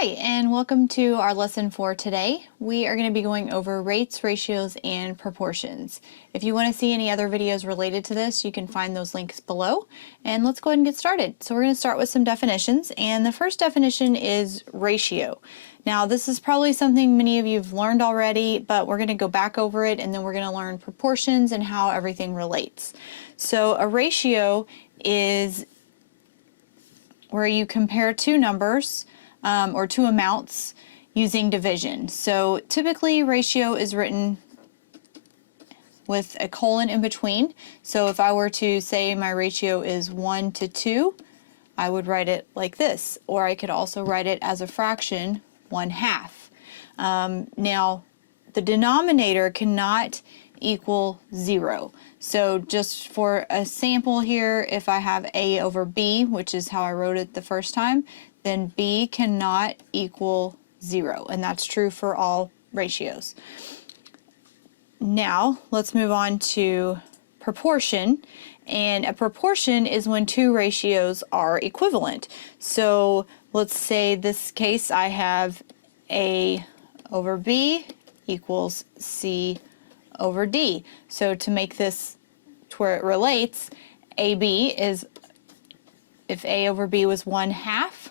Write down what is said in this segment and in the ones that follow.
Hi, and welcome to our lesson for today. We are going to be going over rates, ratios, and proportions. If you want to see any other videos related to this, you can find those links below. And let's go ahead and get started. So we're going to start with some definitions, and the first definition is ratio. Now, this is probably something many of you have learned already, but we're going to go back over it, and then we're going to learn proportions and how everything relates. So a ratio is where you compare two numbers or two amounts using division. So typically ratio is written with a colon in between. So if I were to say my ratio is 1 to 2, I would write it like this, or I could also write it as a fraction, 1/2. Now the denominator cannot equal 0. So just for a sample here, if I have a over b, which is how I wrote it the first time, then b cannot equal 0, and that's true for all ratios. Now let's move on to proportion, and a proportion is when two ratios are equivalent. So let's say this case I have a over b equals c over d. So to make this to where it relates, AB is, if a over b was 1/2,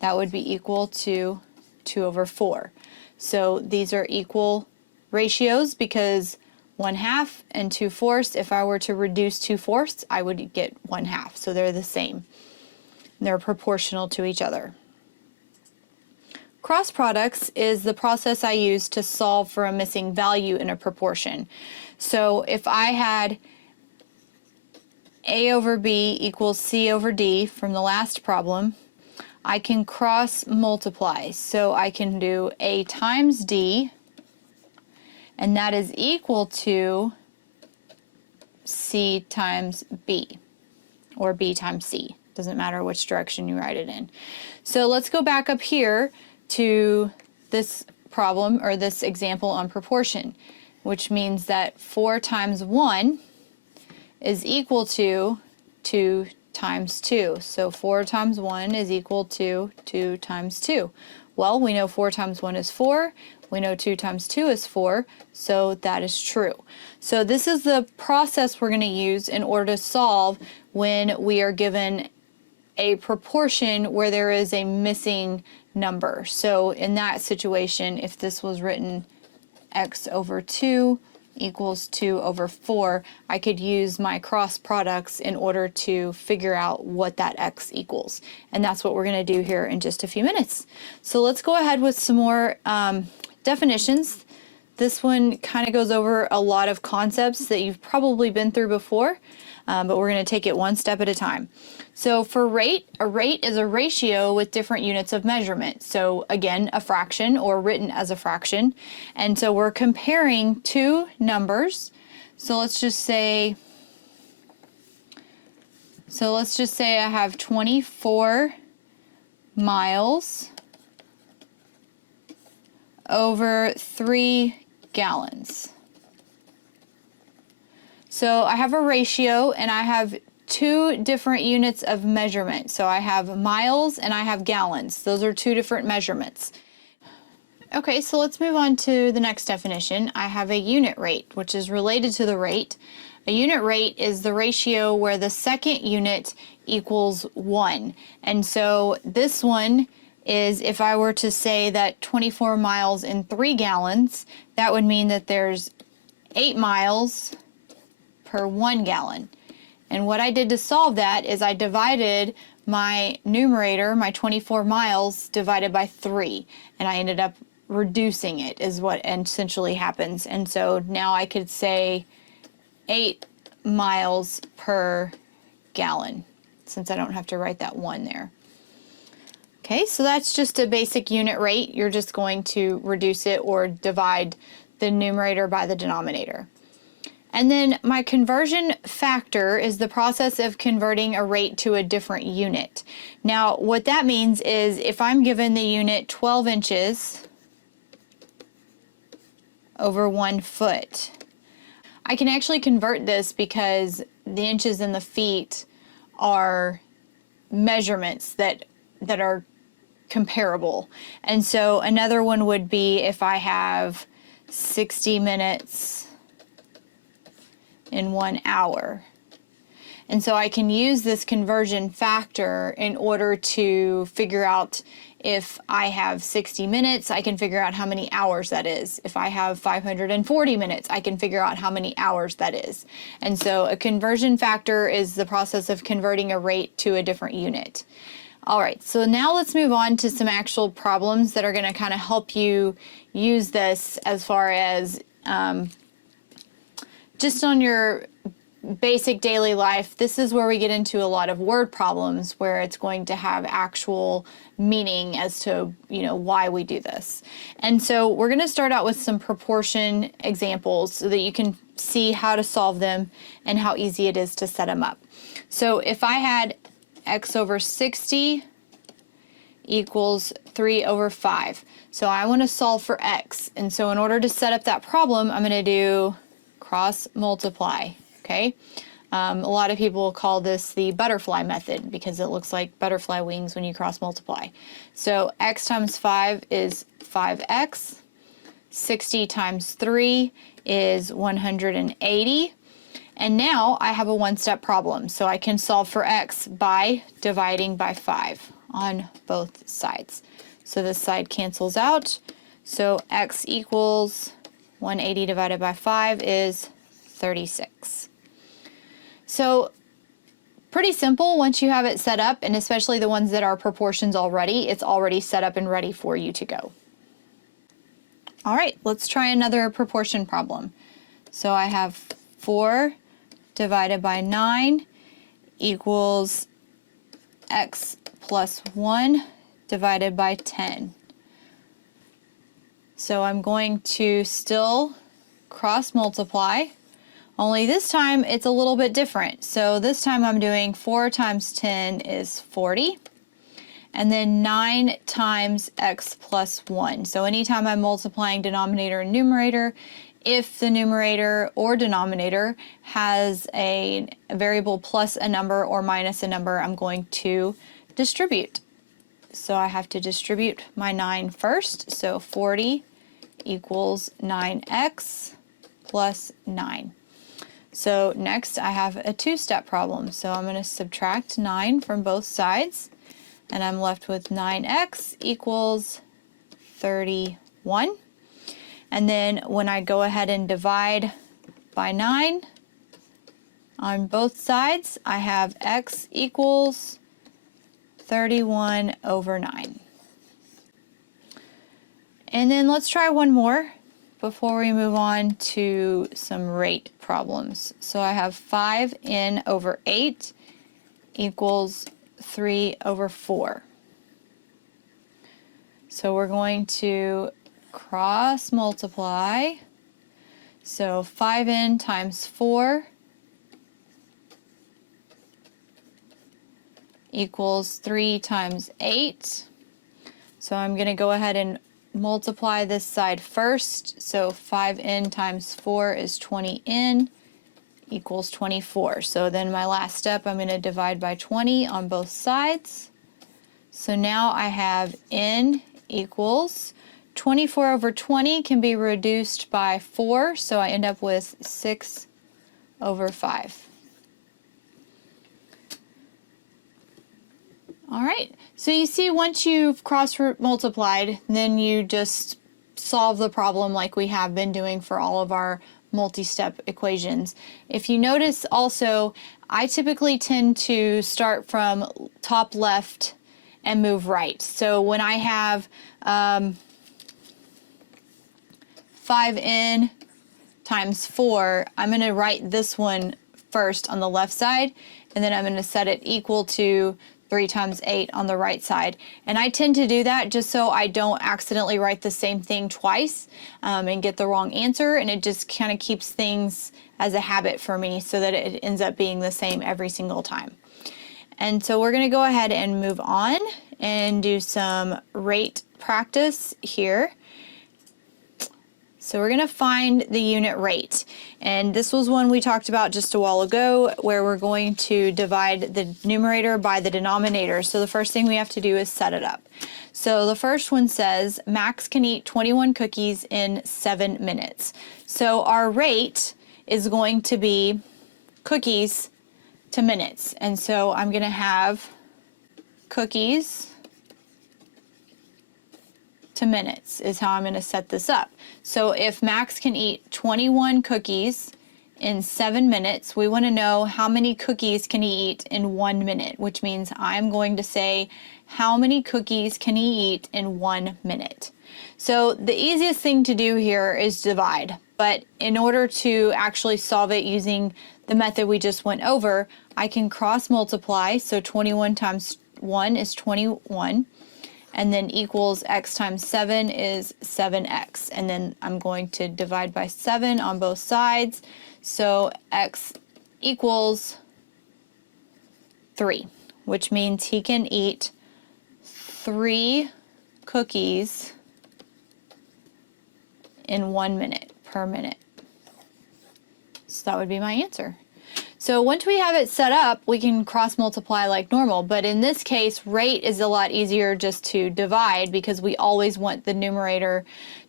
that would be equal to 2 over 4. So these are equal ratios because 1/2 and 2/4, if I were to reduce 2/4, I would get 1/2. So they're the same. They're proportional to each other. Cross products is the process I use to solve for a missing value in a proportion. So if I had a over b equals c over d from the last problem, I can cross multiply. So I can do a times d, and that is equal to c times b, or b times c. Doesn't matter which direction you write it in. So let's go back up here to this problem, or this example on proportion, which means that 4 times 1 is equal to 2 times 2. So 4 times 1 is equal to 2 times 2. Well, we know 4 times 1 is 4. We know 2 times 2 is 4, so that is true. So this is the process we're going to use in order to solve when we are given a proportion where there is a missing number. So in that situation, if this was written x over 2 equals 2 over 4, I could use my cross products in order to figure out what that x equals. And that's what we're going to do here in just a few minutes. So let's go ahead with some more definitions. This one kind of goes over a lot of concepts that you've probably been through before, but we're going to take it one step at a time. So for rate, a rate is a ratio with different units of measurement. So again, a fraction, or written as a fraction. And so we're comparing two numbers. So let's just say I have 24 miles over 3 gallons. So I have a ratio, and I have two different units of measurement. So I have miles and I have gallons. Those are two different measurements. Okay, so let's move on to the next definition. I have a unit rate, which is related to the rate. A unit rate is the ratio where the second unit equals 1. And so this one is, if I were to say that 24 miles in 3 gallons, that would mean that there's 8 miles per 1 gallon. And what I did to solve that is I divided my numerator, my 24 miles, divided by 3. And I ended up reducing it, is what essentially happens. And so now I could say 8 miles per gallon, since I don't have to write that 1 there. Okay, so that's just a basic unit rate. You're just going to reduce it or divide the numerator by the denominator. And then my conversion factor is the process of converting a rate to a different unit. Now, what that means is if I'm given the unit 12 inches over 1 foot, I can actually convert this because the inches and the feet are measurements that are comparable. And so another one would be if I have 60 minutes in 1 hour. And so I can use this conversion factor in order to figure out if I have 60 minutes, I can figure out how many hours that is. If I have 540 minutes, I can figure out how many hours that is. And so a conversion factor is the process of converting a rate to a different unit. All right, so now let's move on to some actual problems that are going to kind of help you use this as far as just on your basic daily life. This is where we get into a lot of word problems where it's going to have actual meaning as to, why we do this. And so we're going to start out with some proportion examples so that you can see how to solve them and how easy it is to set them up. So if I had x over 60 equals 3 over 5. So I want to solve for x. And so in order to set up that problem, I'm going to do cross multiply. Okay. A lot of people call this the butterfly method because it looks like butterfly wings when you cross multiply. So x times 5 is 5x. 60 times 3 is 180. And now I have a one-step problem. So I can solve for x by dividing by 5 on both sides. So this side cancels out. So x equals 180 divided by 5 is 36. So pretty simple once you have it set up, and especially the ones that are proportions already, it's already set up and ready for you to go. All right, let's try another proportion problem. So I have 4 divided by 9 equals x plus 1 divided by 10. So I'm going to still cross multiply, only this time it's a little bit different. So this time I'm doing 4 times 10 is 40, and then 9 times x plus 1. So anytime I'm multiplying denominator and numerator, if the numerator or denominator has a variable plus a number or minus a number, I'm going to distribute. So I have to distribute my 9 first. So 40 equals 9x plus 9. So next I have a two-step problem. So I'm going to subtract 9 from both sides, and I'm left with 9x equals 31. And then when I go ahead and divide by 9 on both sides, I have x equals 31 over 9. And then let's try one more before we move on to some rate problems. So I have 5n over 8 equals 3 over 4. So we're going to cross multiply. So 5n times 4 equals 3 times 8. So I'm going to go ahead and multiply this side first. So 5n times 4 is 20n equals 24. So then my last step, I'm going to divide by 20 on both sides. So now I have n equals 24 over 20 can be reduced by 4, so I end up with 6 over 5. All right, so you see once you've cross-multiplied, then you just solve the problem like we have been doing for all of our multi-step equations. If you notice also, I typically tend to start from top left and move right. So when I have 5n times 4, I'm going to write this one first on the left side, and then I'm going to set it equal to 3 times 8 on the right side. And I tend to do that just so I don't accidentally write the same thing twice and get the wrong answer, and it just kind of keeps things as a habit for me so that it ends up being the same every single time. And so we're going to go ahead and move on and do some rate practice here. So we're going to find the unit rate. And this was one we talked about just a while ago, where we're going to divide the numerator by the denominator. So the first thing we have to do is set it up. So the first one says Max can eat 21 cookies in 7 minutes. So our rate is going to be cookies to minutes. And so I'm going to have cookies to minutes is how I'm going to set this up. So if Max can eat 21 cookies in 7 minutes, we want to know how many cookies can he eat in 1 minute, which means I'm going to say how many cookies can he eat in 1 minute. So the easiest thing to do here is divide, but in order to actually solve it using the method we just went over, I can cross multiply. So 21 times 1 is 21. And then equals x times 7 is 7x. And then I'm going to divide by 7 on both sides. So x equals 3, which means he can eat 3 cookies in 1 minute per minute. So that would be my answer. So once we have it set up, we can cross multiply like normal, but in this case, rate is a lot easier just to divide because we always want the numerator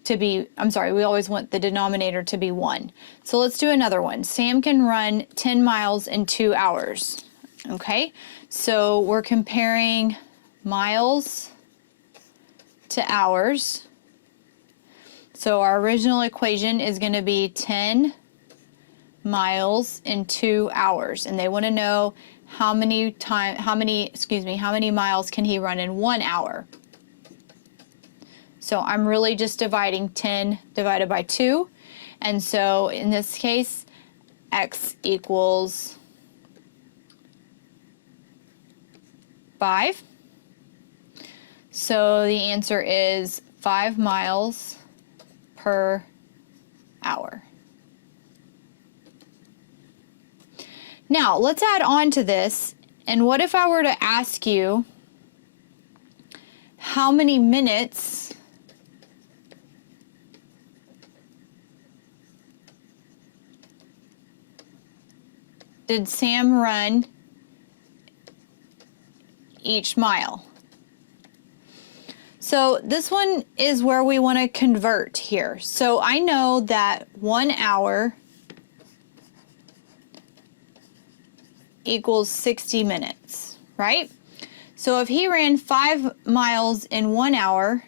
to be, we always want the denominator to be 1. So let's do another one. Sam can run 10 miles in 2 hours. Okay, so we're comparing miles to hours. So our original equation is going to be 10 miles in 2 hours, and they want to know how many miles can he run in 1 hour. So I'm really just dividing 10 divided by 2, and so in this case x equals 5. So the answer is 5 miles per hour. Now, let's add on to this, and what if I were to ask you how many minutes did Sam run each mile? So this one is where we want to convert here. So I know that 1 hour equals 60 minutes, right? So if he ran 5 miles in 1 hour,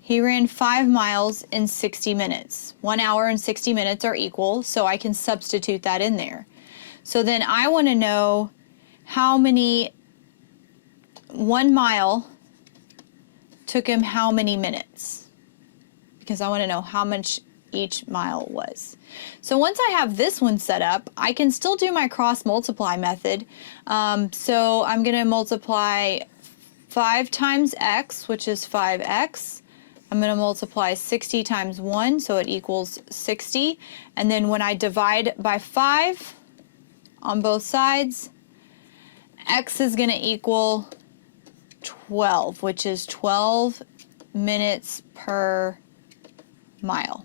he ran 5 miles in 60 minutes. 1 hour and 60 minutes are equal, so I can substitute that in there. So then I want to know how many 1 mile took him how many minutes, because I want to know how much each mile was. So once I have this one set up, I can still do my cross multiply method. So I'm going to multiply 5 times x, which is 5x. I'm going to multiply 60 times 1, so it equals 60. And then when I divide by 5 on both sides, x is going to equal 12, which is 12 minutes per mile.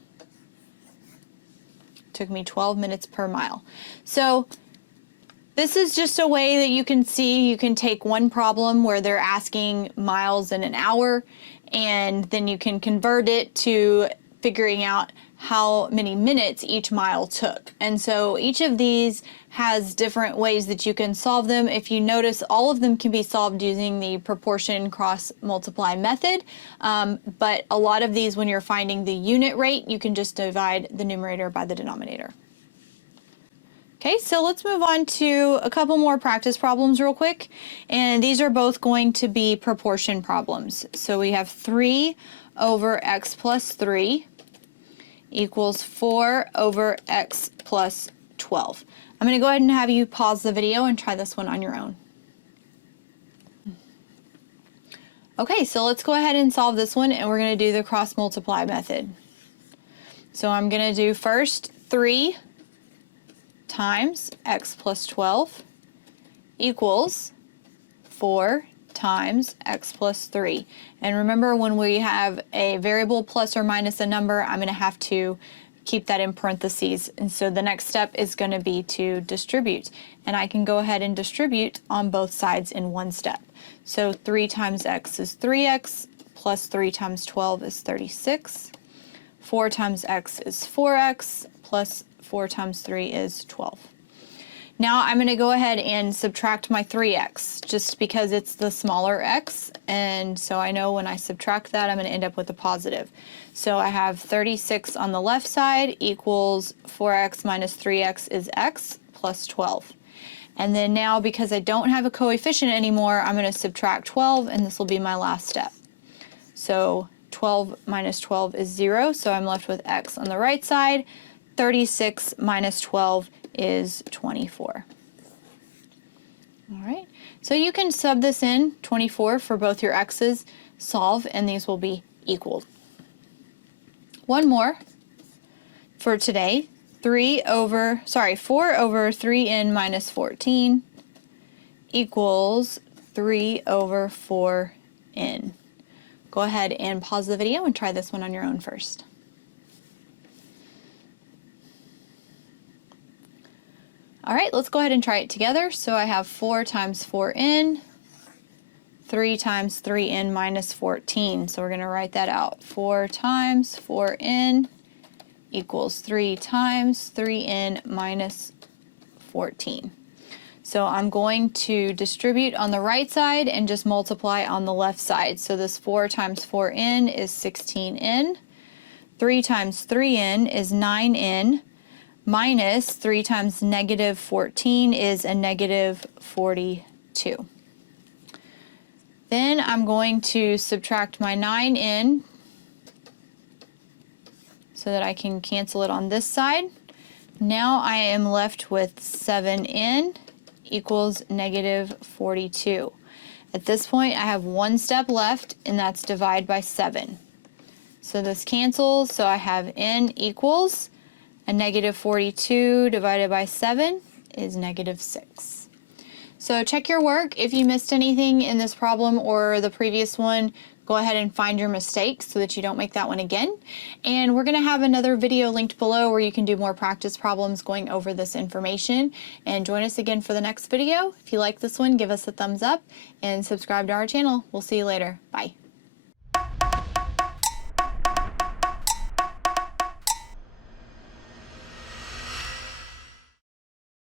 Took me 12 minutes per mile. So this is just a way that you can see, you can take one problem where they're asking miles in an hour, and then you can convert it to figuring out how many minutes each mile took. And so each of these has different ways that you can solve them. If you notice, all of them can be solved using the proportion cross multiply method, but a lot of these, when you're finding the unit rate, you can just divide the numerator by the denominator. Okay, so let's move on to a couple more practice problems real quick, and these are both going to be proportion problems. So we have 3 over x plus 3 equals 4 over x plus 12. I'm going to go ahead and have you pause the video and try this one on your own. Okay, so let's go ahead and solve this one, and we're going to do the cross multiply method. So I'm going to do first 3 times x plus 12 equals 4 times x plus 3. And remember, when we have a variable plus or minus a number, I'm going to have to keep that in parentheses. And so the next step is going to be to distribute. And I can go ahead and distribute on both sides in one step. So 3 times x is 3x, plus 3 times 12 is 36. 4 times x is 4x, plus 4 times 3 is 12. Now I'm going to go ahead and subtract my 3x, just because it's the smaller x, and so I know when I subtract that I'm going to end up with a positive. So I have 36 on the left side equals 4x minus 3x is x plus 12. And then now, because I don't have a coefficient anymore, I'm going to subtract 12, and this will be my last step. So 12 minus 12 is 0, so I'm left with x on the right side. 36 minus 12 is 24. All right, so you can sub this in, 24 for both your x's, solve, and these will be equal. One more for today. 4 over 3n minus 14 equals 3 over 4n. Go ahead and pause the video and try this one on your own first. All right, let's go ahead and try it together. So I have 4 times 4n, 3 times 3n minus 14. So we're going to write that out. 4 times 4n equals 3 times 3n minus 14. So I'm going to distribute on the right side and just multiply on the left side. So this 4 times 4n is 16n. 3 times 3n is 9n. Minus 3 times negative 14 is a negative 42. Then I'm going to subtract my 9n so that I can cancel it on this side. Now I am left with 7n equals negative 42. At this point I have one step left, and that's divide by 7. So this cancels, so I have n equals a negative 42 divided by 7 is negative 6. So check your work. If you missed anything in this problem or the previous one, go ahead and find your mistakes so that you don't make that one again. And we're going to have another video linked below where you can do more practice problems going over this information. And join us again for the next video. If you like this one, give us a thumbs up and subscribe to our channel. We'll see you later. Bye.